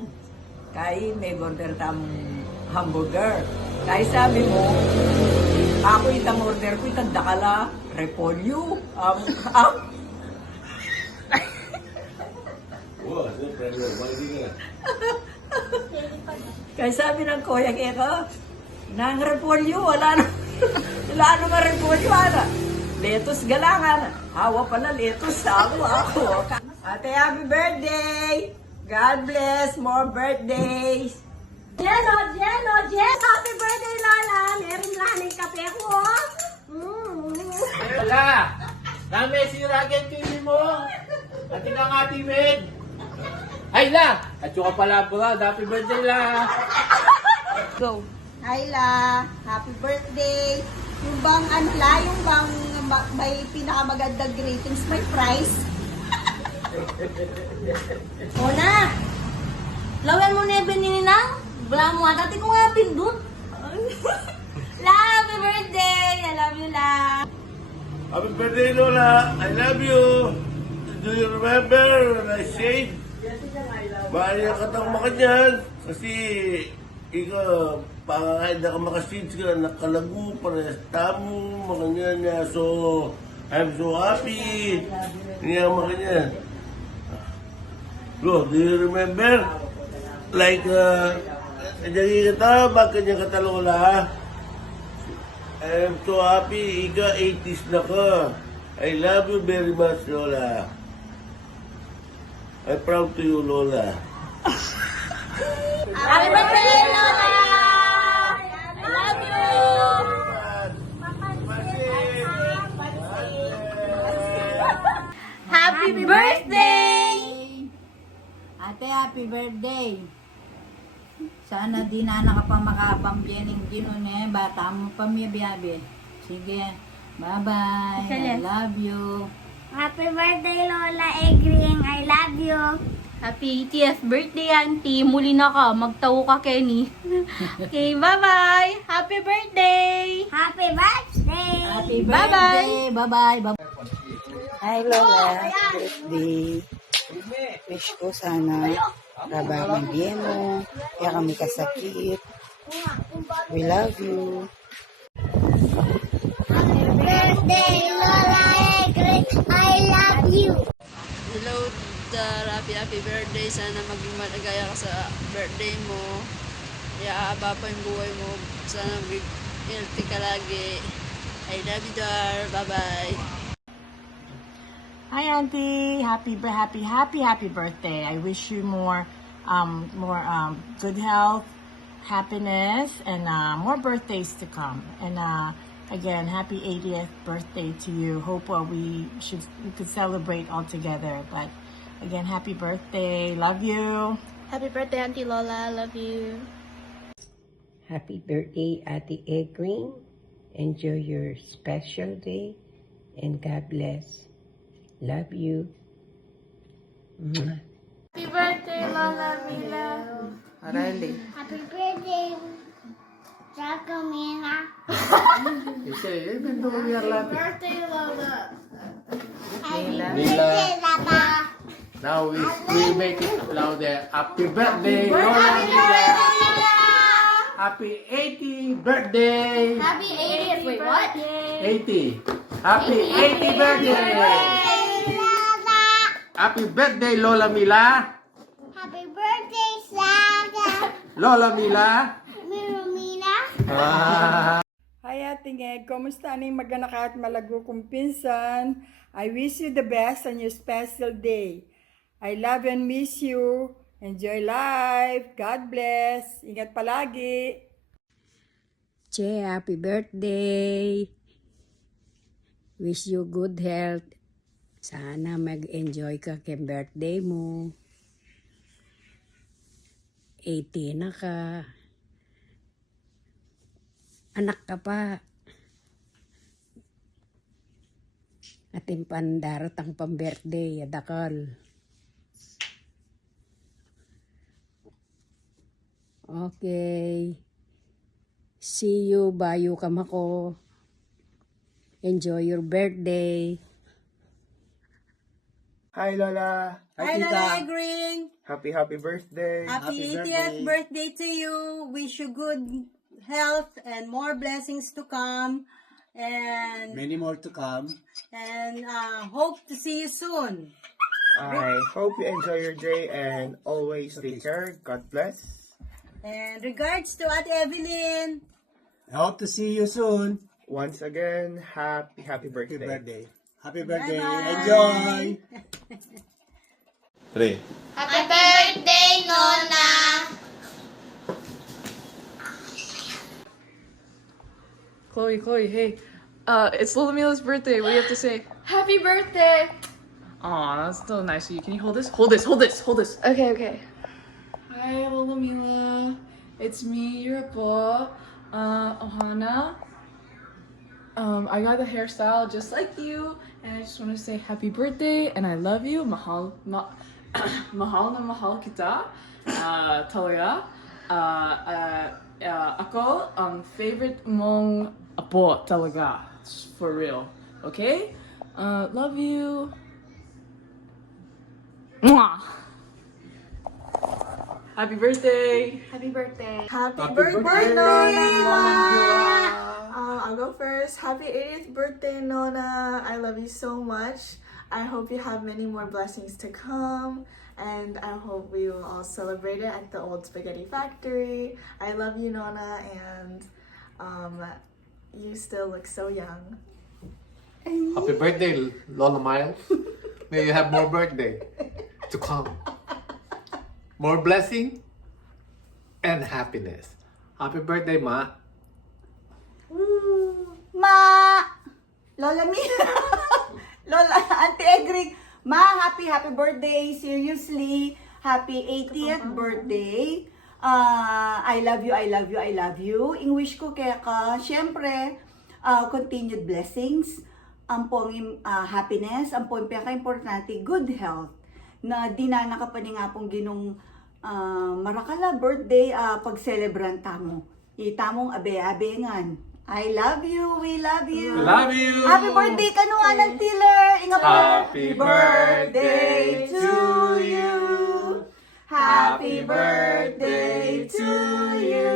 yan. Kaya may order tam hamburger. Kaya sabi mo, ako itang order ko, itang dakala, repolyo. Kaya sabi ng kuya ko, nang repolyo, wala na. Wala na nga repolyo, ana. Lettuce galangan. Hawa pala lettuce. Ako. Ate, happy birthday! God bless, more birthdays! Jeno! Happy birthday, Lola! Meron lang ng kape ko, oh! Wala! Dami si Ragen TV mo! At ina nga timid! Ay la! At yung pala bro, happy birthday la! Go! Hi, La! Happy birthday! Yung bang, ano La, yung bang may pinakamagandang ratings, may prize? Una, lawan mo na yung nininang. Wala mo nga, dati ko nga pindot. La, happy birthday! I love you, La. Happy birthday, Lola! I love you! Do you remember when I said, bahaya ka tang makanyan kasi ikaw, kahit na ka makaseeds ka, nakalago, parehas tamo, makanyan niya. So, I'm so happy. Hindi ako makanyan. Bro, do you remember? Like, hindi kita, magkanya ka Lola. I'm so happy, ika 80s na ka. I love you very much, Lola. I'm proud to you, Lola. Happy birthday, Lola! I love you! Happy birthday! Ate, happy birthday. Sana di na pa makapambiyaning ginon bata mo pamyabiyabi. Sige, bye-bye. I love you. Happy birthday, Lola Egring! I love you! Happy 80th birthday, Auntie. Muli na ka. Magtawo ka, Kenny. Okay, bye-bye. Happy birthday! Happy birthday! Happy Bye-bye. birthday. Bye-bye. Hi Lola, birthday. Wish ko sana trabaho bien mo, kaya kami kasakit. We love you. Happy birthday, Lola Egring! I love you! Hello, happy birthday. Sana maging maligaya ka sa birthday mo. Iaaba pa yung buhay mo. Sana maging healthy ka lagi. I love you, Dar. Bye-bye. Hi, Auntie. Happy birthday. I wish you more good health, happiness, and more birthdays to come. And again, happy 80th birthday to you. Hope we could celebrate all together. But again, happy birthday. Love you. Happy birthday, Auntie Lola. Love you. Happy birthday, Ate Egring. Enjoy your special day and God bless. Love you. Happy birthday, Lola Mila. Arali. Happy birthday, Jacomina! Birthday, Lola. Happy birthday, Lapa! Now we make it louder. Happy birthday, Lola Mila. Happy 80th birthday. Happy 80th. Wait, what? 80. Happy 80th birthday. Happy birthday, Lola Mila. Happy birthday, Saga! Lola Mila. Mirumina! Hi, Ate Ngeg. Kumusta ni maganak at malago kong pinsan? I wish you the best on your special day. I love and miss you. Enjoy life. God bless. Ingat palagi. Che, happy birthday. Wish you good health. Sana mag-enjoy ka kay birthday mo. 80 na ka. Anak ka pa. Ating pandaratang pang-birthday, adakal. Okay. See you, bayo ka mako. Enjoy your birthday. Hi, Lola. Hi, Lola Egring. Happy birthday. Happy 80th birthday to you. Wish you good health and more blessings to come. And Many more to come. and hope to see you soon. I hope you enjoy your day and always take care. God bless. And regards to Ate Evelyn. I hope to see you soon. Once again, happy birthday. Happy birthday. Happy birthday. Bye-bye. Enjoy. 3. Happy birthday, Nona! Chloe, hey. It's Lola Mila's birthday. What do you have to say? Happy birthday! Aw, that's so nice of you. Can you hold this? Hold this. Okay. Hi, Lola Mila. It's me, your apo, Ohana. I got the hairstyle just like you, and I just want to say happy birthday, and I love you. Mahal na mahal kita. Talaga. Ako ang favorite mong apo talaga. For real. Okay? Love you. Mwah! Happy birthday! Happy birthday! Happy birthday, Nona! I'll go first. Happy 80th birthday, Nona. I love you so much. I hope you have many more blessings to come. And I hope we will all celebrate it at the old spaghetti factory. I love you, Nona, and you still look so young. Happy birthday, Lola Miles. May you have more birthday to come. More blessing and happiness. Happy birthday, Ma. Ma! Lola Mila! Lola, Auntie Egring. Ma, happy birthday. Seriously. Happy 80th birthday. I love you. In wish ko kaya ka, syempre, continued blessings. Ang pong happiness, ang pong pinaka-importante, good health. Na dinana ka pa ni nga pong ginong marakala birthday pag-celebrant mo. Itamong abe-abengan. I love you. We love you. We love you. Happy birthday kanuan ng Tiller. Inga pa. Happy birthday to you. Happy birthday to you.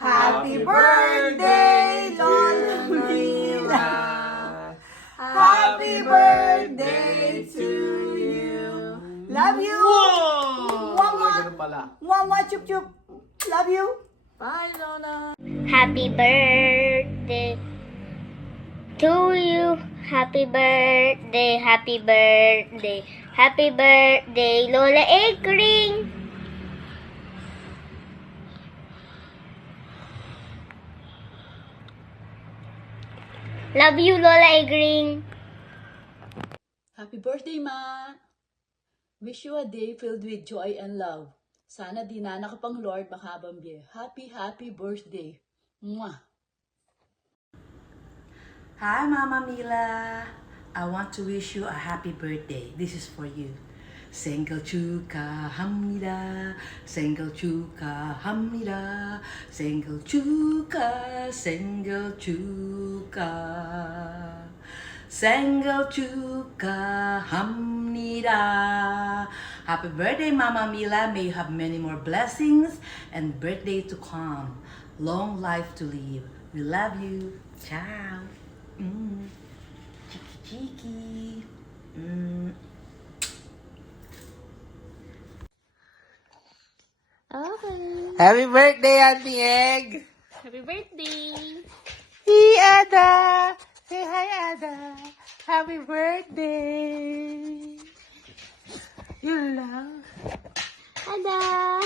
Happy birthday, Lola Mila. Happy birthday to you. Love you. Ganun pala. Mama, chup chup. Love you. Bye, Nona. Happy birthday to you. Happy birthday, Lola Egring. Love you, Lola Egring. Happy birthday, Ma! Wish you a day filled with joy and love. Sana di na nakapang Lord makabambye. Happy birthday! Mwah! Hi, Mama Mila. I want to wish you a happy birthday. This is for you. 생일 축하합니다. 생일 축하합니다. 생일 축하. 생일 축하합니다. Happy birthday, Mama Mila. May you have many more blessings and birthday to come. Long life to live. We love you. Ciao. Chiki. Okay. Happy birthday, Auntie Egg. Happy birthday. Hey, Ada. Say hi, Ada. Happy birthday. You love. Ada.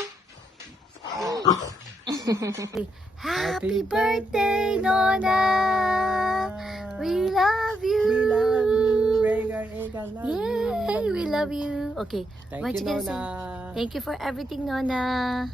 Happy birthday, Nona. We love you. Yay, we love you. Okay, what you gonna say? Thank you for everything, Nona.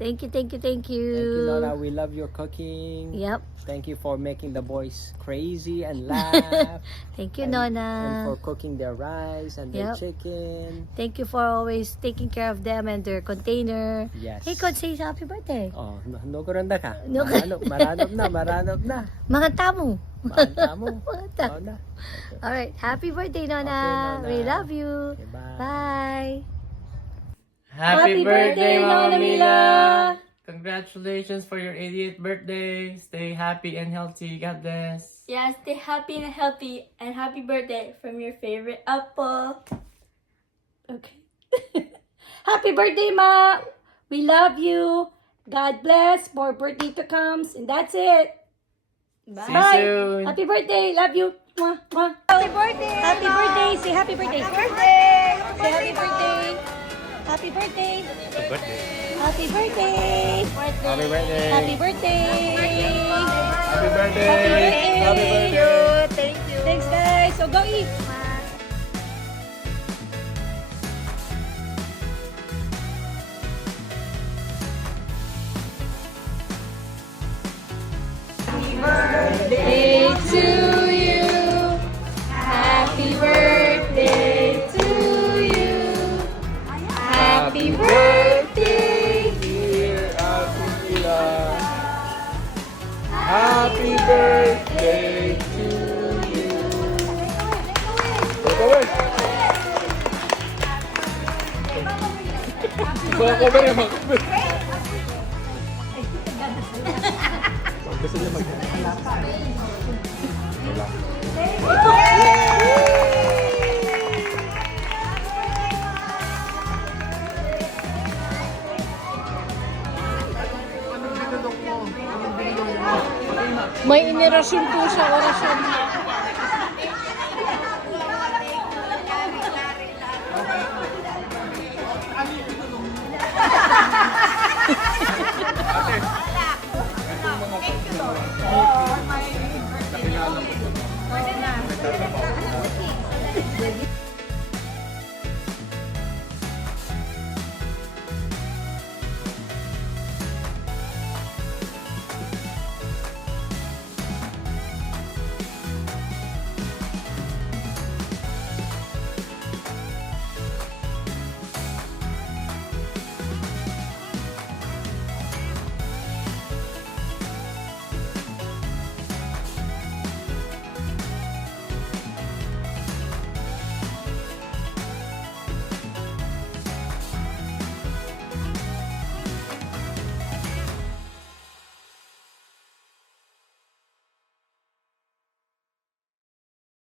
Thank you, thank you, thank you. Thank you, Lola. We love your cooking. Yep. Thank you for making the boys crazy and laugh. Thank you, And Nona. for cooking their rice and their Yep. chicken. Thank you for always taking care of them and their container. Yes. Hey, Coach, say happy birthday. Oh, no kuranda ka. No. Maranop na. Mga tamo. Mga tamo. Mga tamo. Oo na. Alright, happy birthday, Nona. Okay, Nona. We love you. Bye. Happy birthday, Mama Mila. Mila! Congratulations for your 88th birthday. Stay happy and healthy. God bless. Yeah, stay happy and healthy, and happy birthday from your favorite Apple. Okay. Happy birthday, Ma. We love you. God bless. More birthday to come. And that's it. See you Bye. soon. Happy birthday. Love you. Mwah, mwah. Happy birthday! Happy birthday. Say happy birthday. Happy birthday! Say happy birthday. Happy birthday. Happy birthday. Happy birthday. Happy birthday. Happy birthday. Happy birthday. Happy birthday. Thank you. Thanks, guys. So go eat. Birthday to you. Happy birthday to you. Happy birthday, dear Abila. Happy birthday to you. Mag-cover yan, mag-cover. Gusto niya May inirasyon po siya orasyon.